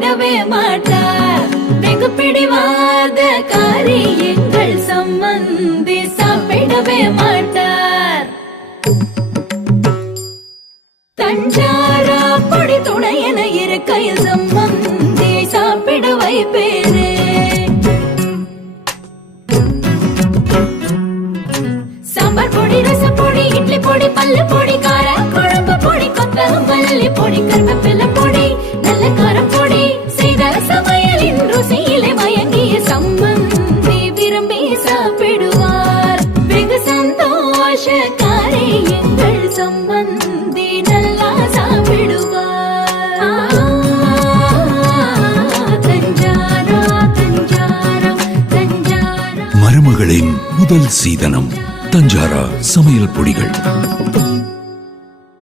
சாப்பிடவே மாட்டார். வெகு பிடிவாத காரி எங்கள் சம்பந்தி சாப்பிடவே மாட்டார். தஞ்சாரா பொடி துணை என இருக்கையில் சம்பந்தி சாப்பிட வைப்பேரே. சாம்பார் பொடி, ரசப்பொடி, இட்லி பொடி, பல்லு பொடி, கார குழம்பு பொடி, கொத்தமல்லி பொடி, கருவேப்பிலை பொடி, நல்ல காரம் பொடி செய்த சமையலின் ருசியிலே மயங்கிய சம்பந்தி விரும்பி சாப்பிடுவார். வெகு சந்தோஷக்காரி எங்கள் சம்பந்தி நல்லா சாப்பிடுவார். தஞ்சாரா தஞ்சாரா தஞ்சாரா. மருமகளின் முதல் சீதனம் தஞ்சாரா சமையல் பொடிகள்.